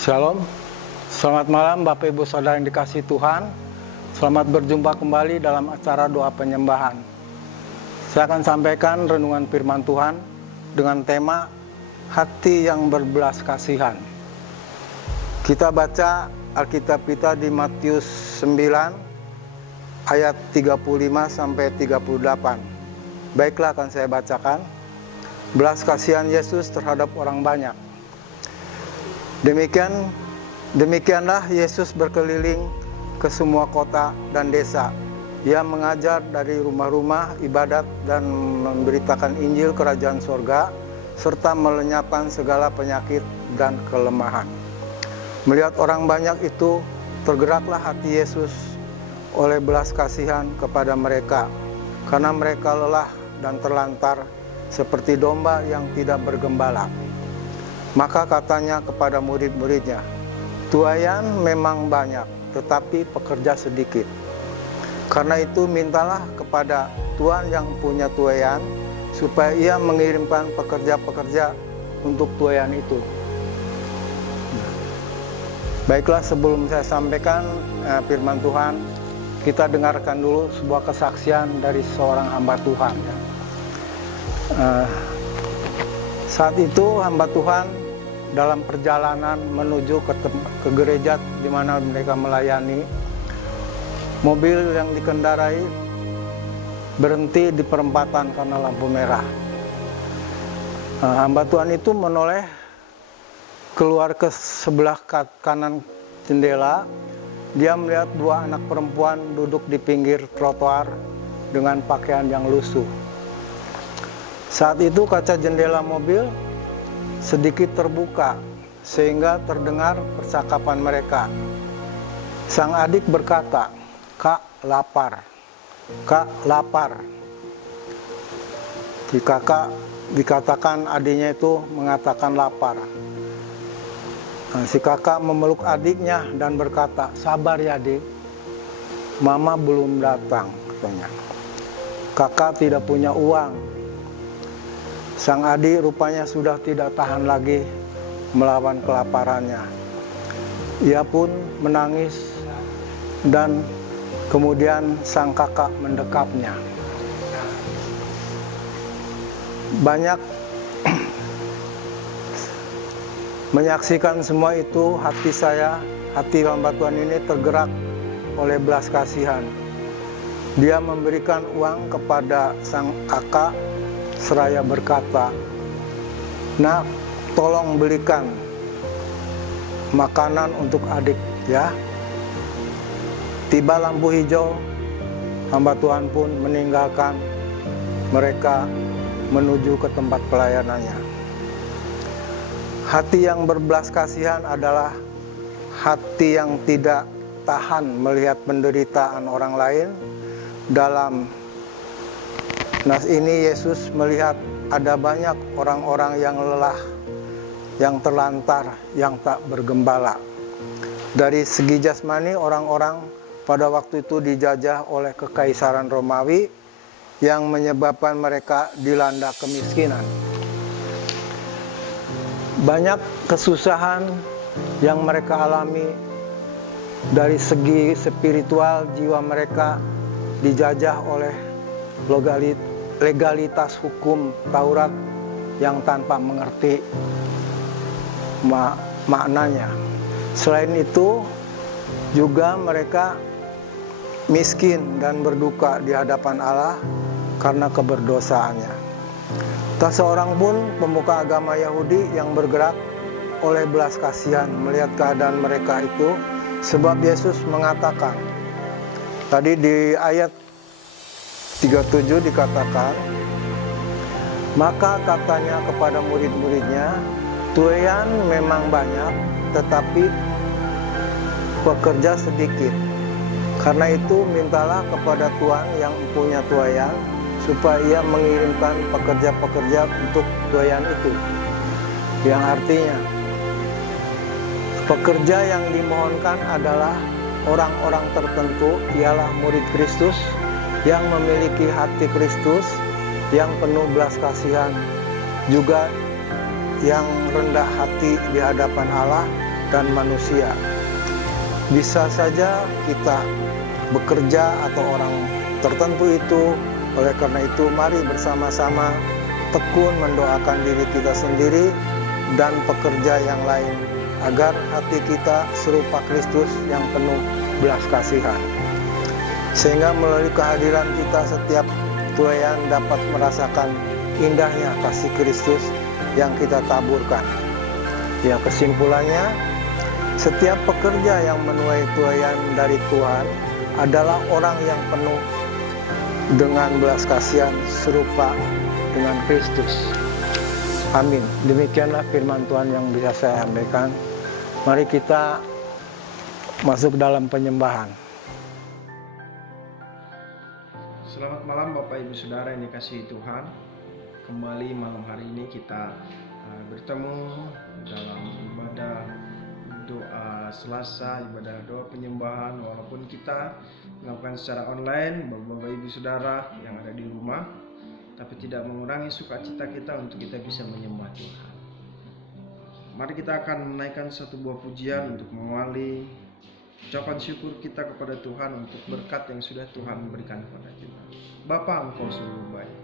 Shalom, selamat malam Bapak Ibu Saudara yang dikasihi Tuhan. Selamat berjumpa kembali dalam acara doa penyembahan. Saya akan sampaikan renungan firman Tuhan dengan tema hati yang berbelas kasihan. Kita baca Alkitab kita di Matius 9 ayat 35 sampai 38. Baiklah, akan saya bacakan. Belas kasihan Yesus terhadap orang banyak. Demikianlah Yesus berkeliling ke semua kota dan desa. Ia mengajar dari rumah-rumah ibadat dan memberitakan Injil Kerajaan Sorga, serta melenyapkan segala penyakit dan kelemahan. Melihat orang banyak itu, tergeraklah hati Yesus oleh belas kasihan kepada mereka, karena mereka lelah dan terlantar seperti domba yang tidak bergembala. Maka katanya kepada murid-muridnya, tuaian memang banyak, tetapi pekerja sedikit. Karena itu mintalah kepada Tuhan yang punya tuaian, supaya ia mengirimkan pekerja-pekerja untuk tuaian itu. Baiklah, sebelum saya sampaikan firman Tuhan, kita dengarkan dulu sebuah kesaksian dari seorang hamba Tuhan. Saat itu hamba Tuhan dalam perjalanan menuju ke gereja di mana mereka melayani, mobil yang dikendarai berhenti di perempatan karena lampu merah. Hamba Tuhan itu menoleh keluar ke sebelah kanan jendela. Dia melihat dua anak perempuan duduk di pinggir trotoar dengan pakaian yang lusuh. Saat itu kaca jendela mobil sedikit terbuka sehingga terdengar percakapan mereka. Sang adik berkata, "Kak, lapar. Kak, lapar." Dikatakan adiknya itu mengatakan lapar. Si kakak memeluk adiknya dan berkata, "Sabar ya, Dik. Mama belum datang," katanya. Kakak tidak punya uang. Sang adik rupanya sudah tidak tahan lagi melawan kelaparannya. Ia pun menangis dan kemudian sang kakak mendekapnya. Banyak menyaksikan semua itu, hati hamba Tuhan ini tergerak oleh belas kasihan. Dia memberikan uang kepada sang kakak seraya berkata, "Nak, tolong belikan makanan untuk adik ya." Tiba lampu hijau, hamba Tuhan pun meninggalkan mereka menuju ke tempat pelayanannya. Hati yang berbelas kasihan adalah hati yang tidak tahan melihat penderitaan orang lain. Dalam nas ini Yesus melihat ada banyak orang-orang yang lelah, yang terlantar, yang tak bergembala. Dari segi jasmani, orang-orang pada waktu itu dijajah oleh Kekaisaran Romawi yang menyebabkan mereka dilanda kemiskinan. Banyak kesusahan yang mereka alami. Dari segi spiritual, jiwa mereka dijajah oleh legalitas hukum Taurat yang tanpa mengerti maknanya. Selain itu, juga mereka miskin dan berduka di hadapan Allah karena keberdosaannya. Tak seorang pun pemuka agama Yahudi yang bergerak oleh belas kasihan melihat keadaan mereka itu, sebab Yesus mengatakan, tadi di ayat 37 dikatakan, maka katanya kepada murid-muridnya, tuaian memang banyak, tetapi pekerja sedikit. Karena itu mintalah kepada Tuhan yang punya tuaian, supaya ia mengirimkan pekerja-pekerja untuk tuaian itu. Yang artinya, pekerja yang dimohonkan adalah orang-orang tertentu, ialah murid Kristus, yang memiliki hati Kristus, yang penuh belas kasihan, juga yang rendah hati di hadapan Allah, dan manusia. Bisa saja kita bekerja atau orang tertentu itu. Oleh karena itu, mari bersama-sama tekun mendoakan diri kita sendiri dan pekerja yang lain, agar hati kita serupa Kristus yang penuh belas kasihan. Sehingga melalui kehadiran kita setiap tuayan dapat merasakan indahnya kasih Kristus yang kita taburkan. Ya, kesimpulannya, setiap pekerja yang menuai tuayan dari Tuhan adalah orang yang penuh dengan belas kasihan serupa dengan Kristus. Amin. Demikianlah firman Tuhan yang bisa saya sampaikan. Mari kita masuk dalam penyembahan. Selamat malam Bapak Ibu Saudara yang dikasihi Tuhan. Kembali malam hari ini kita bertemu dalam ibadah doa Selasa, ibadah doa penyembahan. Walaupun kita melakukan secara online, Bapak Ibu Saudara yang ada di rumah, tapi tidak mengurangi sukacita kita untuk kita bisa menyembah Tuhan. Mari kita akan menaikkan satu buah pujian untuk mengawali ucapan syukur kita kepada Tuhan untuk berkat yang sudah Tuhan berikan kepada kita. Bapa, Engkau sungguh baik.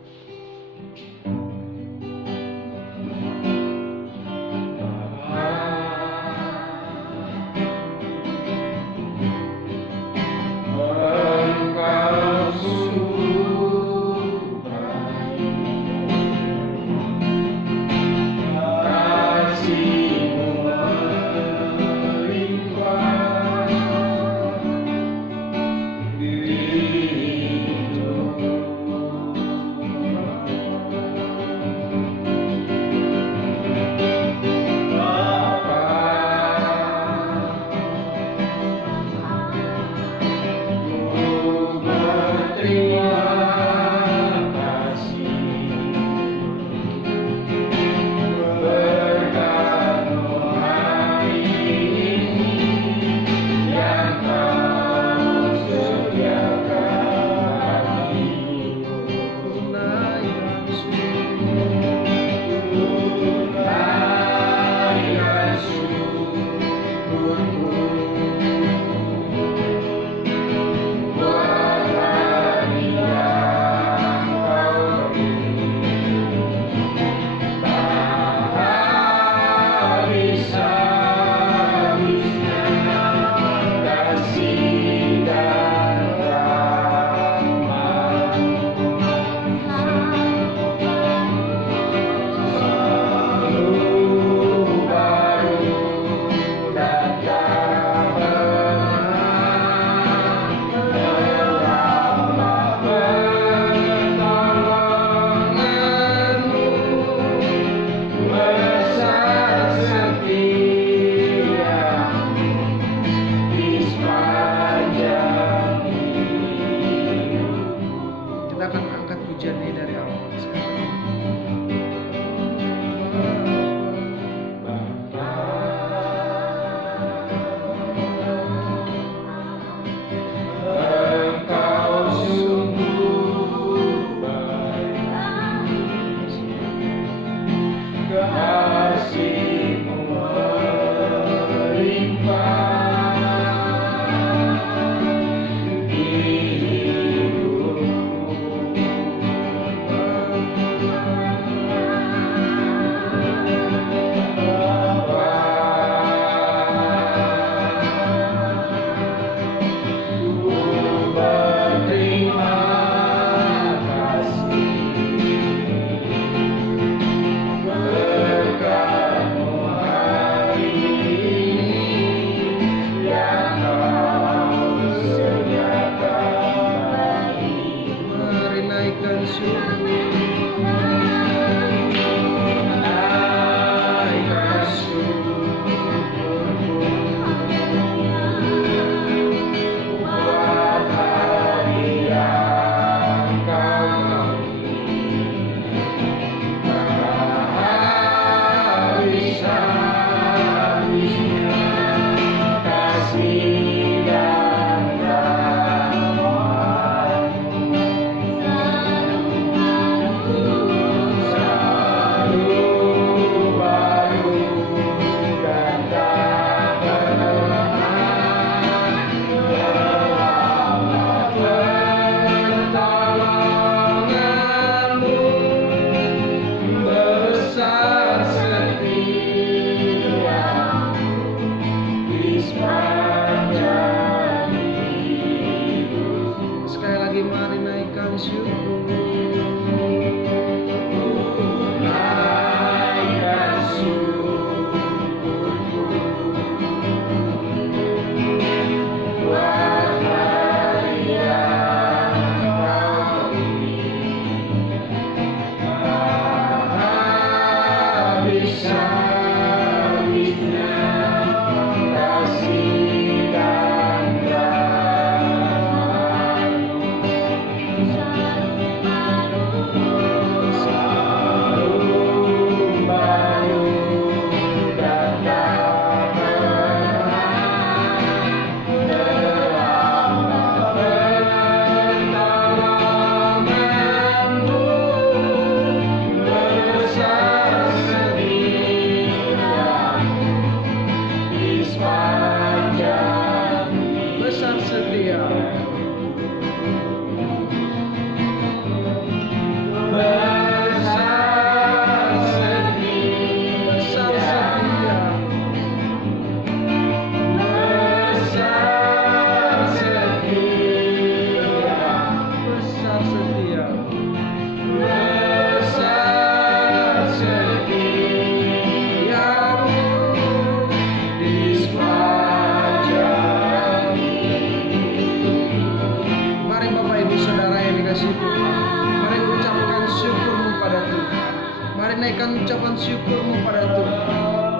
Naikkan ucapan syukurmu pada Tuhan,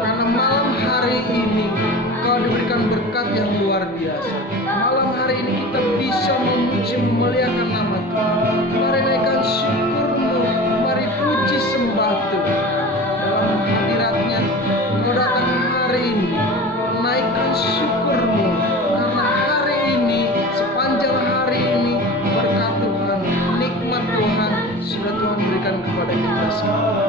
karena malam hari ini Kau diberikan berkat yang luar biasa. Malam hari ini kita bisa memuji memuliakan nama Tuhan. Mari naikkan syukurmu, mari puji sembah Tuhan. Dalam hadiratnya Kau datang hari ini, naikkan syukurmu, karena hari ini, sepanjang hari ini, berkat Tuhan, nikmat Tuhan sudah Tuhan berikan kepada kita semua.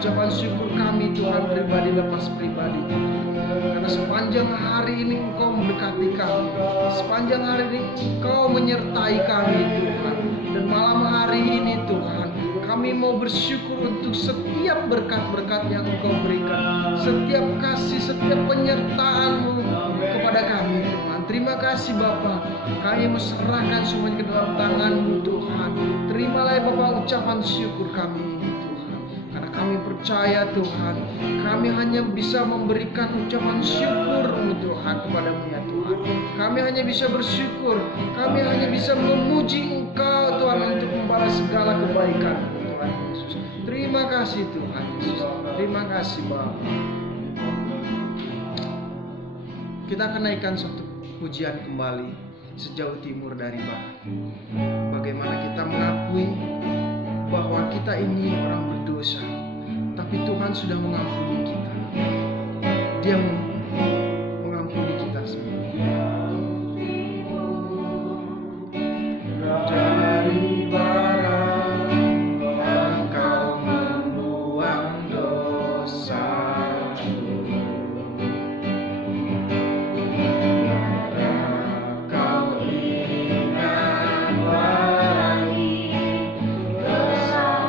Ucapan syukur kami Tuhan pribadi lepas pribadi, karena sepanjang hari ini Engkau memberkati kami, sepanjang hari ini Engkau menyertai kami Tuhan. Dan malam hari ini Tuhan, kami mau bersyukur untuk setiap berkat-berkat yang Engkau berikan, setiap kasih, setiap penyertaan-Mu kepada kami Tuhan. Terima kasih Bapa, kami serahkan semuanya ke dalam tangan-Mu Tuhan. Terimalah ya Bapa ucapan syukur kami ini Tuhan, karena kami percaya Tuhan, kami hanya bisa memberikan ucapan syukur-Mu Tuhan kepada-Mu ya Tuhan. Kami hanya bisa bersyukur, kami hanya bisa memuji Engkau Tuhan untuk membalas segala kebaikan-Mu Tuhan Yesus. Terima kasih Tuhan Yesus, terima kasih Bapa. Kita akan naikkan satu pujian kembali, sejauh timur dari barat. Bagaimana kita mengakui bahwa kita ini orang berdosa, tapi Tuhan sudah mengampuni kita. Dia mengampuni kita semua. Dari barat Engkau membuang dosaku, Kau ingat lagi kesabaranku.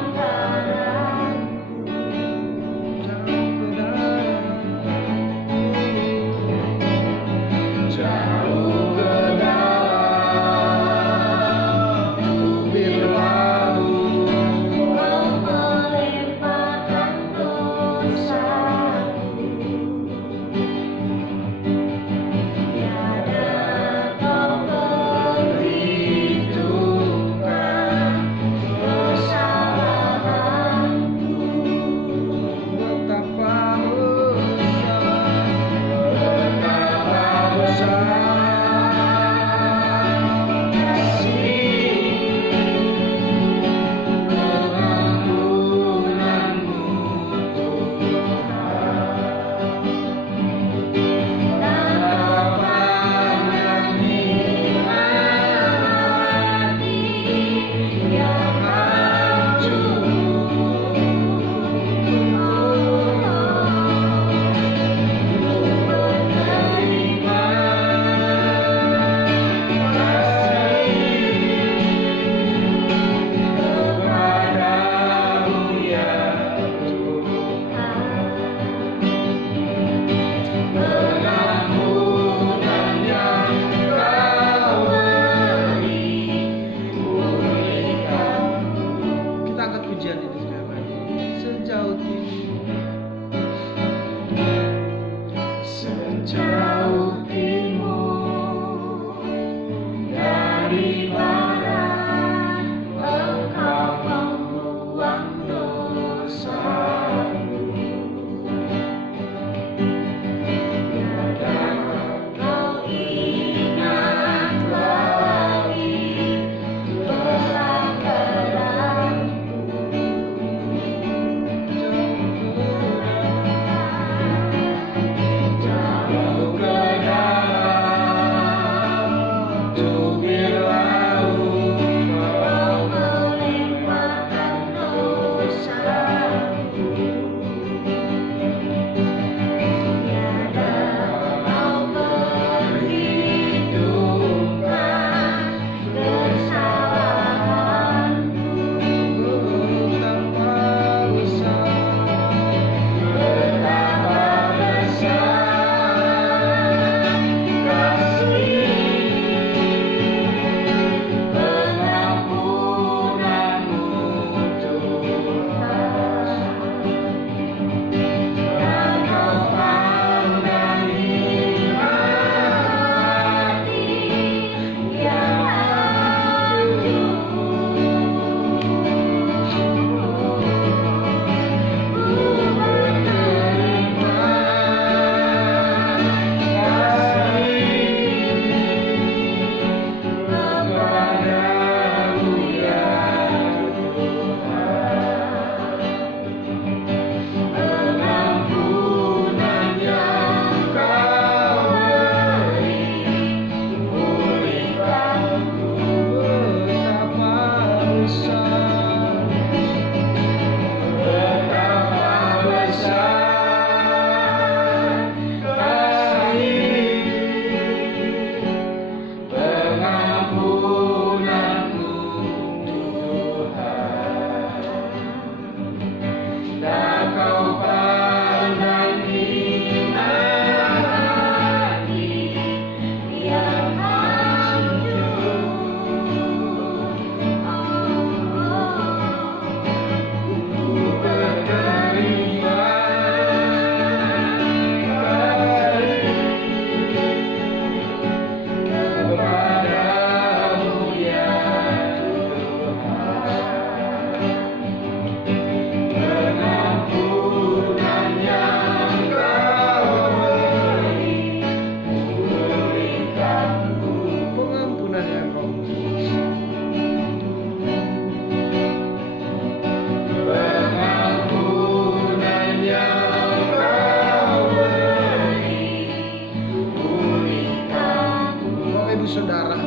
besar, betapa besar kasih pengampunanmu Tuhan. Tak kau pandang hina hati yang hancur, untuk berterima kasih kepadamu ya Tuhan. Pengampunan yang kau beri, pulihkanku. Pengampunan yang kau beri, pengampunan yang kau beri, pulihkanku. Bapak Ibu Saudara,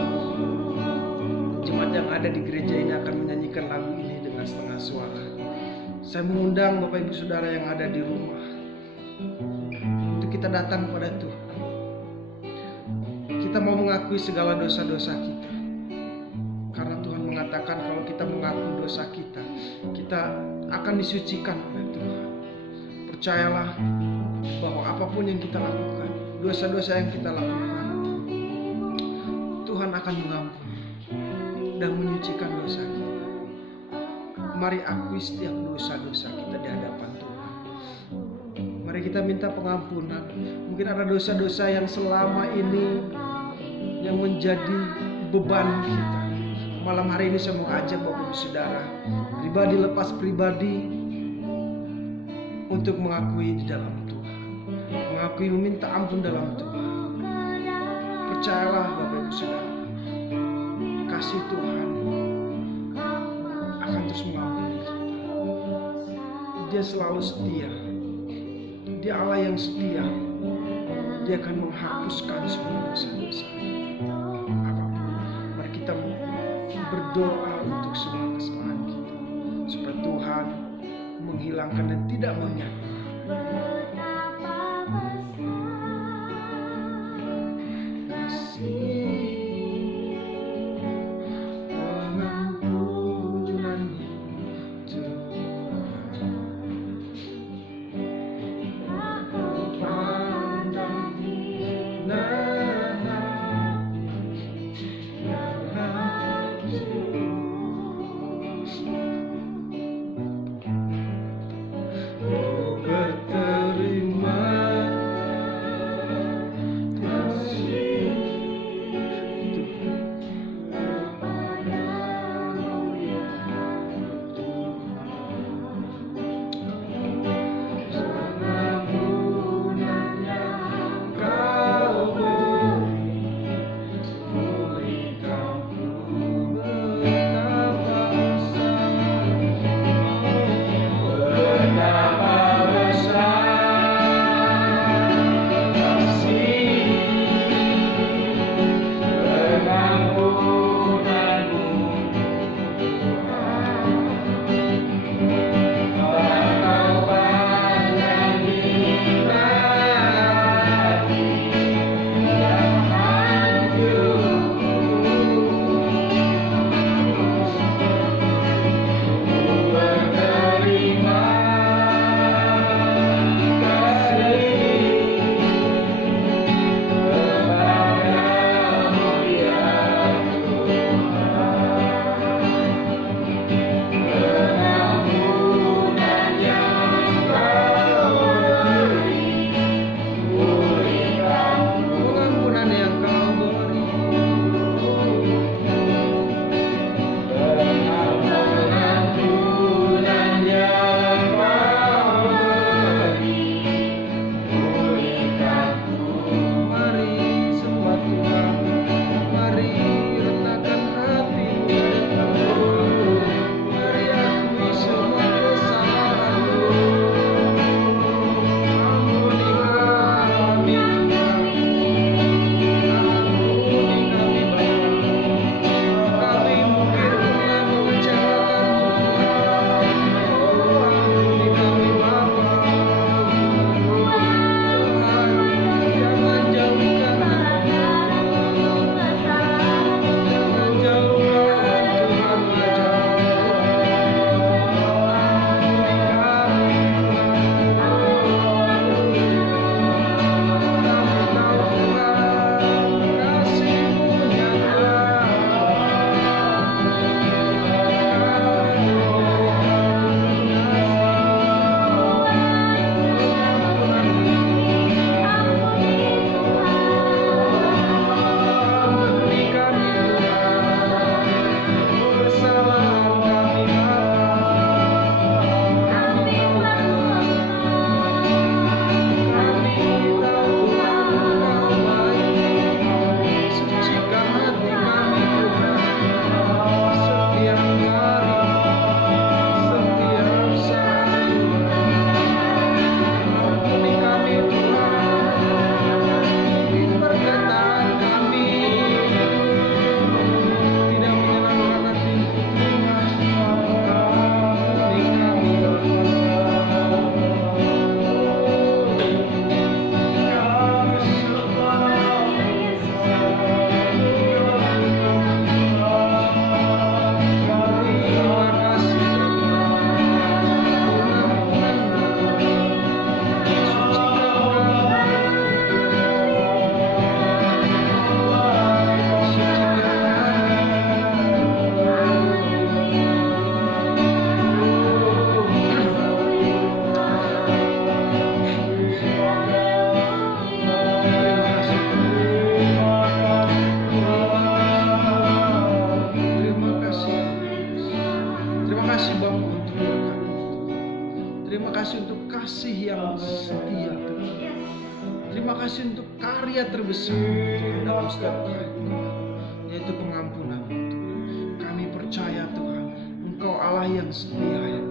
jemaat yang ada di gereja ini akan menyanyikan lagu ini dengan setengah suara. Saya mengundang Bapak Ibu Saudara yang ada di rumah untuk kita datang kepada Tuhan. Kita mau mengakui segala dosa-dosa kita, karena Tuhan mengatakan kalau kita mengaku dosa kita, kita akan disucikan oleh Tuhan. Percayalah bahwa apapun yang kita lakukan, dosa-dosa yang kita lakukan, Tuhan akan mengampuni dan menyucikan dosa kita. Mari akui setiap dosa-dosa kita di hadapan Tuhan. Mari kita minta pengampunan. Mungkin ada dosa-dosa yang selama ini yang menjadi beban kita. Malam hari ini saya mau ajak Bapak Ibu Saudara, pribadi lepas pribadi, untuk mengakui di dalam Tuhan. Mengakui meminta ampun dalam Tuhan. Percayalah Bapak Ibu Saudara, kasih Tuhan akan terus mengampuni kita. Dia selalu setia. Dia Allah yang setia. Dia akan menghapuskan semua dosa-dosa apapun. Mari kita berdoa untuk semua kesalahan kita, supaya Tuhan menghilangkan dan tidak menyakiti. Berterima Terima kasih untuk kasih yang setia Tuhan. Terima kasih untuk karya terbesar Tuhan dalam setiap kehidupan kami, yaitu pengampunan Tuhan. Kami percaya Tuhan, Engkau Allah yang setia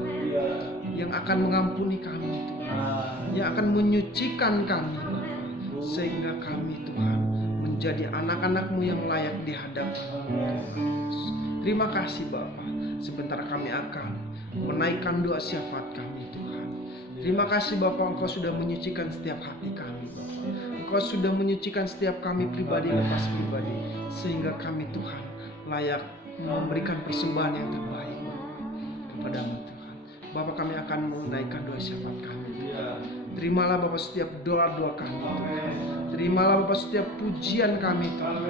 yang akan mengampuni kami Tuhan, yang akan menyucikan kami Bapa, sehingga kami Tuhan menjadi anak-anak-Mu yang layak di hadapan-Mu. Terima kasih Bapa. Sebentar kami akan menaikkan doa syafaat kami Tuhan. Terima kasih Bapa, Engkau sudah menyucikan setiap hati kami Bapa. Engkau sudah menyucikan setiap kami pribadi lepas pribadi, sehingga kami Tuhan layak memberikan persembahan yang terbaik kepada-Mu Tuhan. Bapa, kami akan menaikkan doa syafaat kami Tuhan. Terimalah Bapa setiap doa-doa kami Tuhan. Terimalah Bapa setiap pujian kami Tuhan.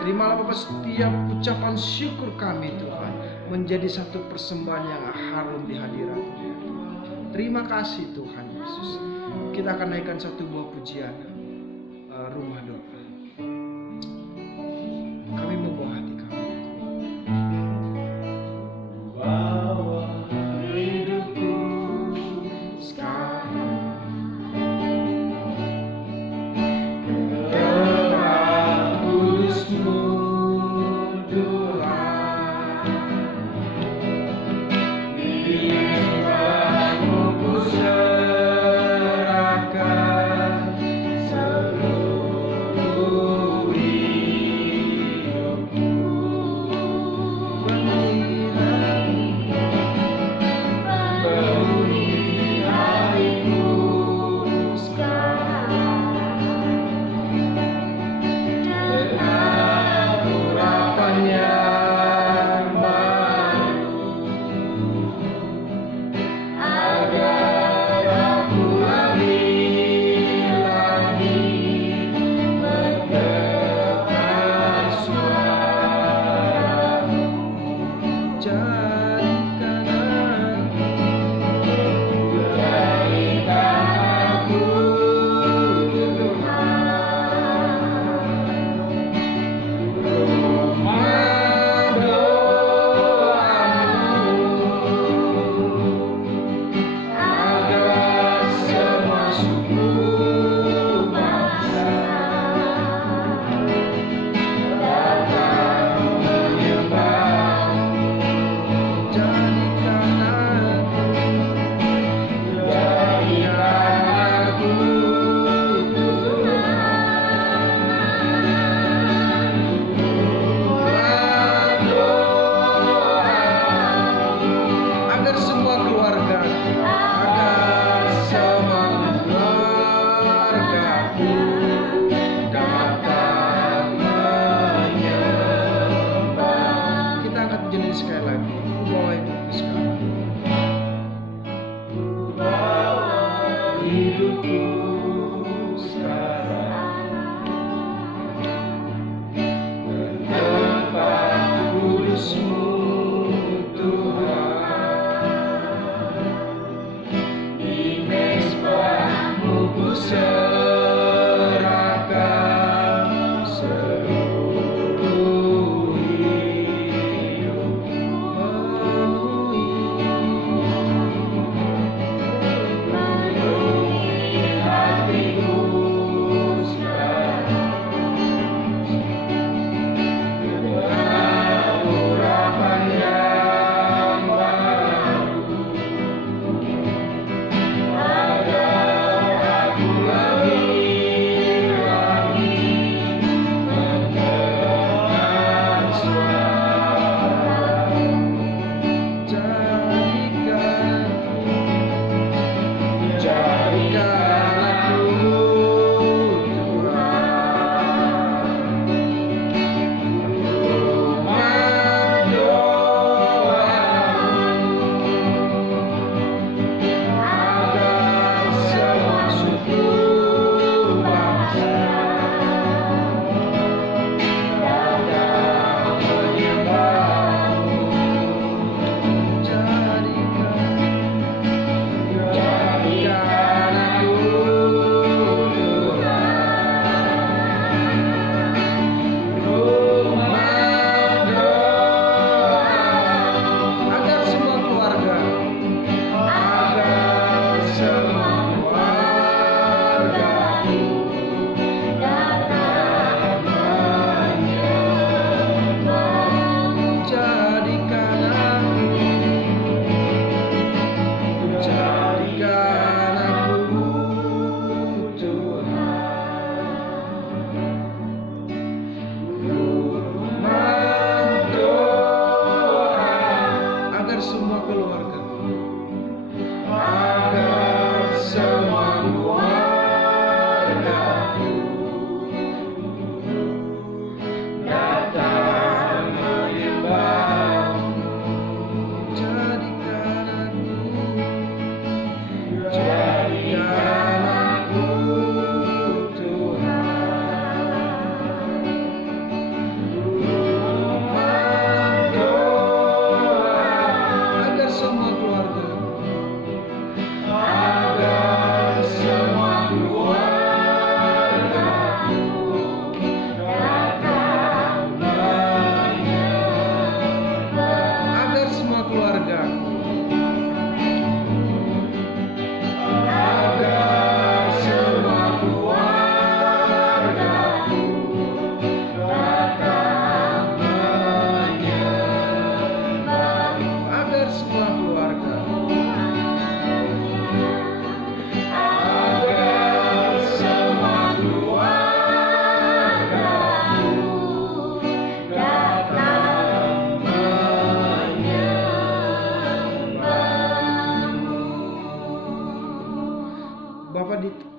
Terimalah Bapa setiap ucapan syukur kami Tuhan, menjadi satu persembahan yang harum di hadirat-Mu. Terima kasih Tuhan Yesus. Kita akan naikkan satu buah pujian, rumah doa. Kami membawa hati kami. Bawa hidupku sekarang tempat kudus-Mu Tuhan. Di-Mu ku serahkan seluruh hidupku. Penuhi hariku sekarang dengan urapan yang baru, agar aku lagi mendengar suara-Mu. Jadikan aku Tuhan, rumah doa-Mu, agar semua suku bangsa datang menyembah. Jadikan aku Tuhan, agar semua keluargaku dapat menyembah. Kita angkat pujian ini sekali lagi. Bawa hidupku sekarang. Bawa hidupku sekarang tempat kudus-Mu Tuhan. Di mezbah-Mu ku serahkan seluruh hidupku. Penuhi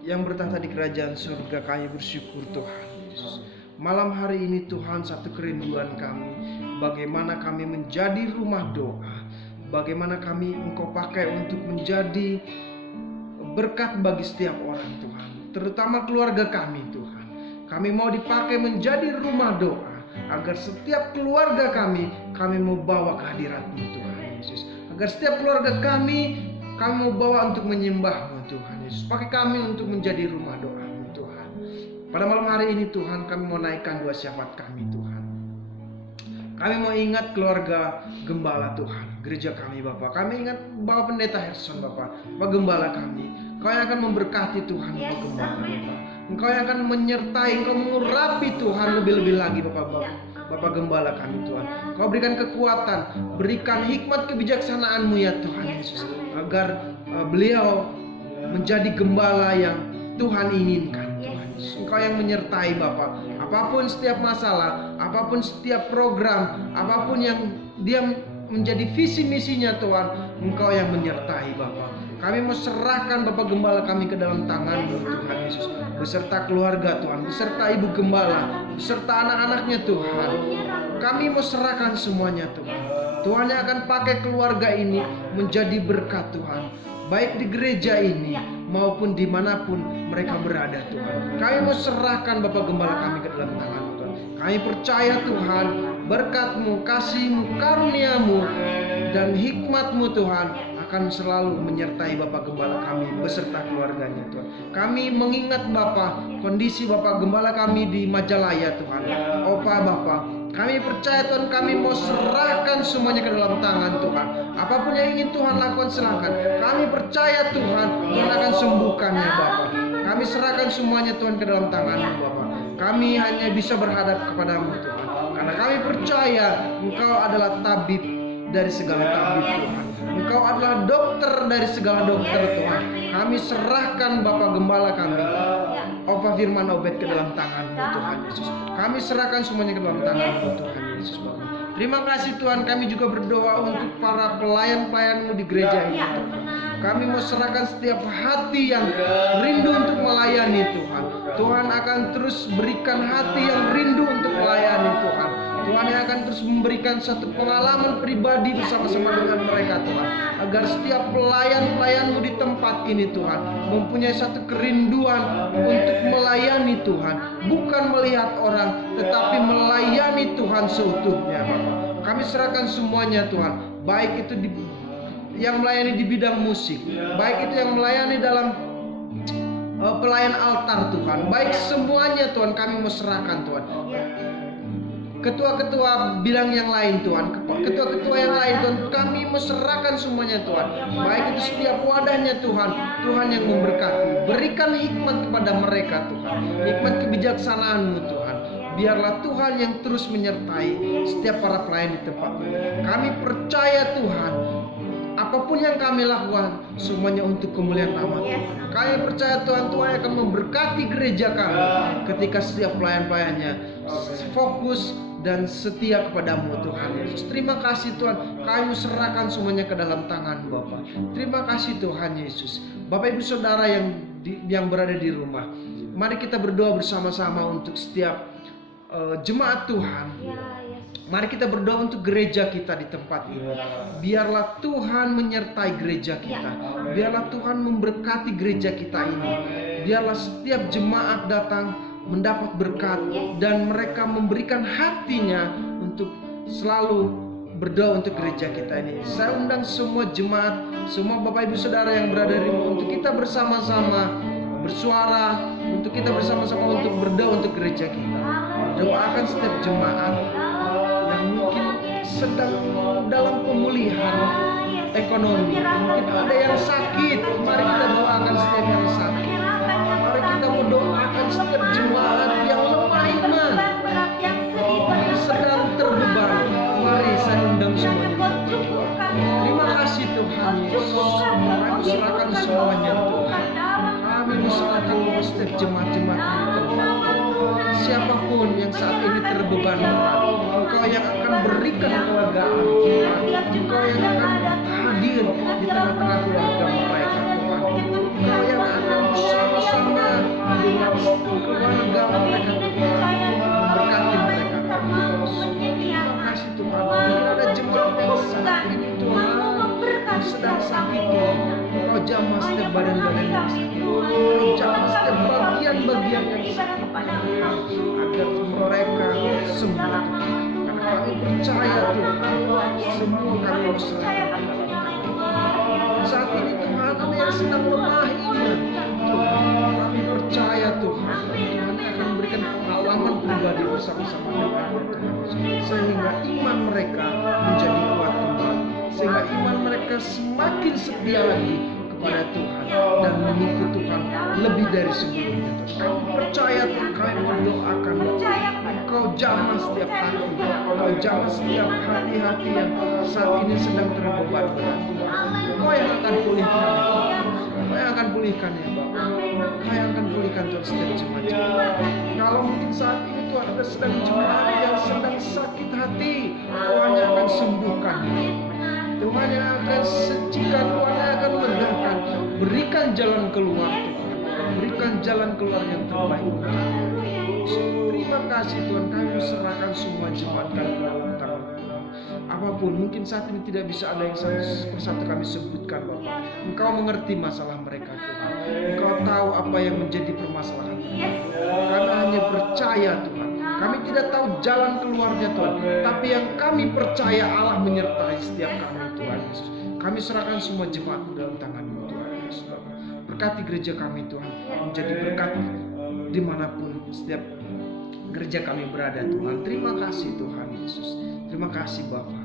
yang bertahta di kerajaan surga, kami bersyukur Tuhan Yesus. Malam hari ini Tuhan, satu kerinduan kami, bagaimana kami menjadi rumah doa, bagaimana kami Engkau pakai untuk menjadi berkat bagi setiap orang Tuhan, terutama keluarga kami Tuhan. Kami mau dipakai menjadi rumah doa, agar setiap keluarga kami mau bawa kehadirat-Mu Tuhan Yesus. Agar setiap keluarga kami mau bawa untuk menyembah-Mu Tuhan Yesus. Pakai kami untuk menjadi rumah doa-Mu Tuhan. Pada malam hari ini Tuhan, kami mau naikkan dua syafaat kami Tuhan. Kami mau ingat keluarga gembala Tuhan, gereja kami Bapak. Kami ingat Bapak Pendeta Herson Bapak, Bapak Gembala kami. Engkau yang akan memberkati Tuhan Bapak Gembala Bapak. Engkau yang akan menyertai, Engkau mengurapi Tuhan lebih-lebih lagi Bapak Gembala kami Tuhan. Kau berikan kekuatan, berikan hikmat kebijaksanaan-Mu ya Tuhan Yesus, agar beliau menjadi gembala yang Tuhan inginkan Tuhan Yesus. Engkau yang menyertai Bapak. Apapun setiap masalah, apapun setiap program, apapun yang dia menjadi visi misinya Tuhan, Engkau yang menyertai Bapak. Kami mau serahkan Bapak Gembala kami ke dalam tangan-Mu Tuhan Yesus, beserta keluarga Tuhan, beserta Ibu Gembala, beserta anak-anaknya Tuhan. Kami mau serahkan semuanya Tuhan. Tuhan yang akan pakai keluarga ini menjadi berkat Tuhan, baik di gereja ini maupun dimanapun mereka berada Tuhan. Kami mau serahkan Bapak Gembala kami ke dalam tangan-Mu Tuhan. Kami percaya Tuhan, berkat-Mu, kasih-Mu, karunia-Mu, dan hikmat-Mu Tuhan akan selalu menyertai Bapak Gembala kami beserta keluarganya Tuhan. Kami mengingat Bapak, kondisi Bapak Gembala kami di Majalaya Tuhan. Opa Bapak, kami percaya Tuhan, kami mau serahkan semuanya ke dalam tangan Tuhan. Apapun yang ingin Tuhan lakukan silakan. Kami percaya Tuhan, Tuhan akan sembuhkannya Bapak. Kami serahkan semuanya Tuhan ke dalam tangan-Mu Bapak. Kami hanya bisa berhadap kepadamu Tuhan, karena kami percaya Engkau adalah tabib dari segala tabib Tuhan. Engkau adalah dokter dari segala dokter Tuhan. Kami serahkan Bapak Gembala kami, Opa Firman Obed, ke dalam tangan-Mu Tuhan Yesus. Kami serahkan semuanya ke dalam tangan-Mu Tuhan Yesus Bapak. Terima kasih Tuhan, kami juga berdoa untuk para pelayan-pelayan-Mu di gereja ini Tuhan. Kami mau serahkan setiap hati yang rindu untuk melayani Tuhan. Tuhan akan terus berikan hati yang rindu untuk melayani Tuhan. Tuhan yang akan terus memberikan satu pengalaman pribadi bersama-sama dengan mereka Tuhan, agar setiap pelayan-pelayan-Mu di tempat ini Tuhan mempunyai satu kerinduan untuk melayani Tuhan, bukan melihat orang tetapi melayani Tuhan seutuhnya Bapak. Kami serahkan semuanya Tuhan, baik itu yang melayani di bidang musik, baik itu yang melayani dalam pelayan altar Tuhan, baik semuanya Tuhan kami mau serahkan Tuhan. Ketua-ketua bidang yang lain Tuhan, ketua-ketua yang lain Tuhan, kami mau serahkan semuanya Tuhan. Baik itu setiap wadahnya Tuhan, Tuhan yang memberkati. Berikan hikmat kepada mereka Tuhan, hikmat kebijaksanaan-Mu Tuhan. Biarlah Tuhan yang terus menyertai setiap para pelayan di tempat ini. Kami percaya Tuhan, apapun yang kami lakukan semuanya untuk kemuliaan nama Tuhan. Kami percaya Tuhan, Tuhan akan memberkati gereja kami ketika setiap pelayan-pelayannya fokus dan setia kepadamu Tuhan Yesus. Terima kasih Tuhan, kami serahkan semuanya ke dalam tangan Bapa. Terima kasih Tuhan Yesus. Bapak Ibu Saudara yang berada di rumah, mari kita berdoa bersama-sama untuk setiap jemaat Tuhan. Mari kita berdoa untuk gereja kita di tempat ini. Biarlah Tuhan menyertai gereja kita. Biarlah Tuhan memberkati gereja kita ini. Biarlah setiap jemaat datang mendapat berkat dan mereka memberikan hatinya untuk selalu berdoa untuk gereja kita ini. Saya undang semua jemaat, semua Bapak Ibu Saudara yang berada di rumah untuk kita bersama-sama bersuara, untuk kita bersama-sama untuk berdoa untuk gereja kita. Doakan setiap jemaat yang mungkin sedang dalam pemulihan ekonomi, mungkin ada yang sakit. Mari kita doakan setiap yang sakit. Mari kita mendoakan setiap jemaat yang lemah iman, sedang terbeban. Mari saya undang semuanya. Terima kasih Tuhan Yesus. Kami serahkan semuanya Tuhan. Kami serahkan setiap jemaat-jemaat ini Tuhan. Siapapun yang saat ini terbeban, Engkau yang akan berikan keluargaan Tuhan. Engkau yang akan hadir di tengah-tengah keluarga mereka Tuhan. Engkau yang akan bersama keluarga mereka Tuhan, berkati mereka terima kasih Tuhan. Mungkin ada jemaat yang saat ini Tuhan sedang sakit Tuhan, Kau jamah setiap badan-badan yang sakit, Kau jamah setiap bagian-bagian yang sakit agar mereka sembuh. Karena kami percaya Tuhan, semua kami serahkan. Saat ini Tuhan, kami yang sedang lemah iman Tuhan, kami percaya Tuhan, Tuhan akan memberikan pengalaman pribadi bersama-sama dengan Tuhan, sehingga iman mereka menjadi kuat Tuhan, sehingga iman mereka semakin setia lagi kepada Tuhan dan mengikut Tuhan lebih dari sebelumnya. Kami percaya Tuhan, kami mendoakan Kau jamah setiap hati, Kau jamah setiap hati-hati yang saat ini sedang terbeban berat. Kau yang akan pulihkan, Kau yang akan pulihkan ya Bapak. Kau yang akan pulihkan Tuhan setiap jemaat. Kalau mungkin saat ini Tuhan ada sedang jemaat yang sedang sakit hati, Tuhan yang akan sembuhkan. Tuhan yang akan sucikan, Tuhan yang akan ledakan. Berikan jalan keluar Tuhan, berikan jalan keluar yang terbaik. Terima kasih Tuhan, kami serahkan semua jemaat kami ke dalam tangan Tuhan. Apapun, mungkin saat ini tidak bisa ada yang satu persatu kami sebutkan Bapak. Engkau mengerti masalah mereka Tuhan, Engkau tahu apa yang menjadi permasalahan mereka. Kami hanya percaya Tuhan, kami tidak tahu jalan keluarnya Tuhan, tapi yang kami percaya Allah menyertai setiap kami Tuhan Yesus. Kami serahkan semua jemaat dalam tangan-Mu Tuhan Yesus Bapak. Berkati gereja kami Tuhan, menjadi berkat dimanapun setiap gereja kami berada Tuhan. Terima kasih Tuhan Yesus, terima kasih Bapa.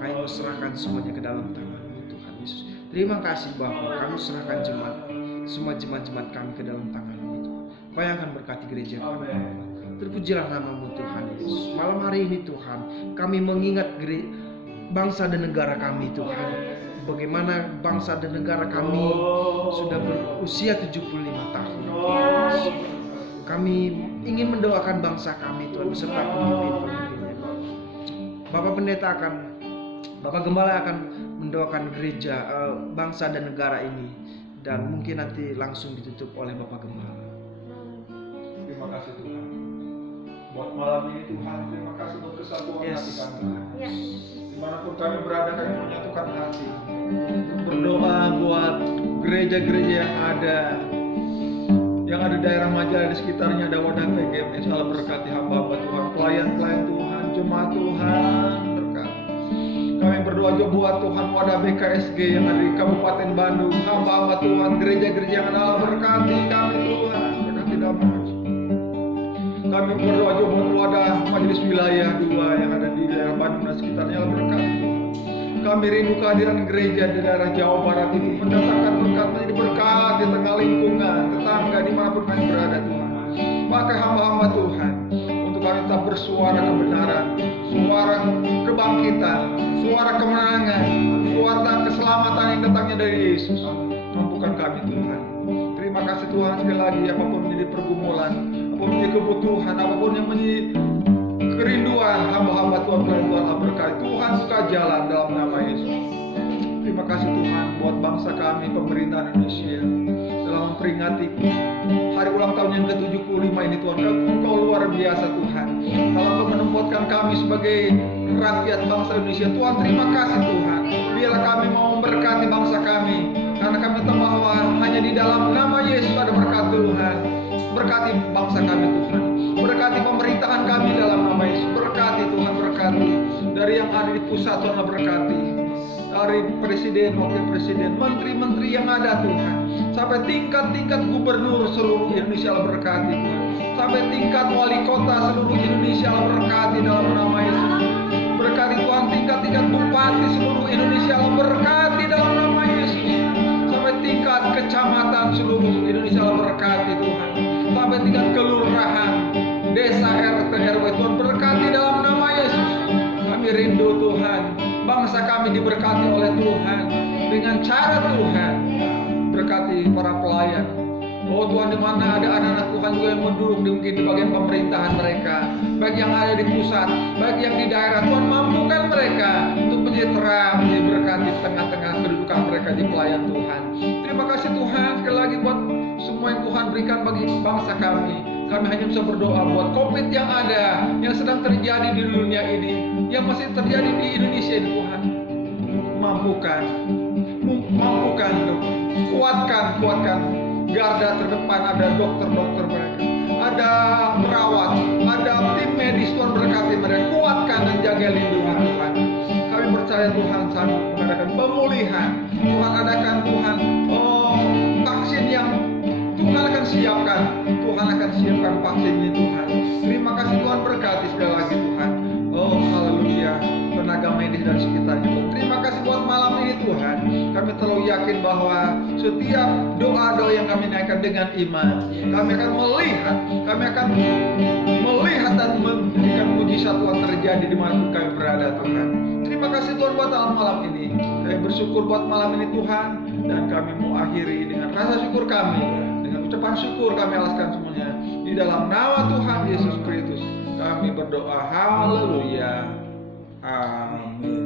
Kami serahkan semuanya ke dalam tangan-Mu Tuhan Yesus. Terima kasih Bapa, kami serahkan jemaat, semua jemaat-jemaat kami ke dalam tangan-Mu Tuhan. Kau yang akan berkati gereja kami. Terpujilah nama-Mu Tuhan Yesus. Malam hari ini Tuhan, kami mengingat bangsa dan negara kami Tuhan. Bagaimana bangsa dan negara kami sudah berusia 75 tahun. Kami ingin mendoakan bangsa kami Tuhan beserta pemimpin-pemimpinnya. Bapak Gembala akan mendoakan gereja, bangsa dan negara ini, dan mungkin nanti langsung ditutup oleh Bapak Gembala. Terima kasih Tuhan buat malam ini Tuhan. Terima kasih untuk kesatuan hati kami. Dimanapun kami berada, kami menyatukan hati untuk berdoa buat gereja-gereja yang ada daerah Majalah di sekitarnya, ada wadah PGMS. Allah berkati hamba-hamba Tuhan, pelayan-pelayan Tuhan, jemaat Tuhan berkati. Kami berdoa juga buat Tuhan wadah BKSG yang ada di Kabupaten Bandung, hamba-hamba Tuhan, gereja-gereja yang Allah berkati kami Tuhan, berkati dalam kami berdoa juga buat wadah Majelis Wilayah 2 yang ada di daerah Bandung dan sekitarnya. Allah berkati. Kami rindu kehadiran gereja di daerah Jawa Barat ini, mendatangkan berkat, menjadi berkat di tengah lingkungan, tetangga, dimanapun kami berada Tuhan. Pakai hamba-hamba Tuhan untuk kami tetap bersuara kebenaran, suara kebangkitan, suara kemenangan, suara keselamatan yang datangnya dari Yesus. Mampukan kami Tuhan. Terima kasih Tuhan sekali lagi, apapun menjadi pergumulan, apapun menjadi kebutuhan, apapun yang menjadi kerinduan hamba-hamba Tuhan, Tuhan Allah berkati. Tuhan buka jalan dalam nama Yesus. Terima kasih Tuhan buat bangsa kami, pemerintahan Indonesia, dalam memperingati hari ulang tahun yang ke-75 ini Tuhan. Engkau luar biasa Tuhan, dalam menempatkan kami sebagai rakyat bangsa Indonesia. Tuhan terima kasih Tuhan, biarlah kami mau memberkati bangsa kami, karena kami tahu bahwa hanya di dalam nama Yesus ada berkat Tuhan. Berkati bangsa kami Tuhan, berkati pemerintahan kami dalam nama Yesus. Berkati Tuhan, berkati dari yang ada di pusat Tuhan, berkati dari presiden, wakil presiden, menteri-menteri yang ada Tuhan, sampai tingkat-tingkat gubernur seluruh Indonesia, berkati Tuhan, sampai tingkat wali kota seluruh Indonesia, berkati dalam nama Yesus. Berkati Tuhan tingkat-tingkat bupati seluruh Indonesia, berkati dalam nama Yesus, sampai tingkat kecamatan seluruh Indonesia, berkati Tuhan, sampai tingkat kelurahan, desa, RT, RW, Tuhan berkati dalam nama Yesus. Kami rindu Tuhan, bangsa kami diberkati oleh Tuhan dengan cara Tuhan. Berkati para pelayan. Oh Tuhan, di mana ada anak-anak Tuhan juga yang menduduk mungkin di bagian pemerintahan mereka, baik yang ada di pusat, baik yang di daerah, Tuhan mampukan mereka untuk menjadi terang, menjadi berkat di tengah-tengah kedudukan mereka di pelayan Tuhan. Terima kasih Tuhan sekali lagi buat semua yang Tuhan berikan bagi bangsa kami. Kami hanya bisa berdoa buat COVID yang ada, yang sedang terjadi di dunia ini, yang masih terjadi di Indonesia ini Tuhan. Mampukan kuatkan garda terdepan, ada dokter-dokter mereka, ada perawat, ada tim medis, Tuhan berkati mereka, kuatkan dan jaga lindungan Tuhan. Kami percaya Tuhan sanggup mengadakan pemulihan, Tuhan adakan Tuhan vaksin yang Tuhan akan siapkan, vaksin ini Tuhan. Terima kasih Tuhan, berkati sekali lagi Tuhan. Oh haleluya, tenaga medis dan sekitarnya Tuhan. Terima kasih buat malam ini Tuhan. Kami terlalu yakin bahwa setiap doa-doa yang kami naikkan dengan iman, kami akan melihat dan menjadikan mujizat Tuhan terjadi di mana kami berada Tuhan. Terima kasih Tuhan buat malam ini. Kami bersyukur buat malam ini Tuhan, dan kami mau akhiri dengan rasa syukur kami, dengan ucapan syukur kami alaskan semuanya di dalam nama Tuhan Yesus Kristus. Kami berdoa, haleluya, amin.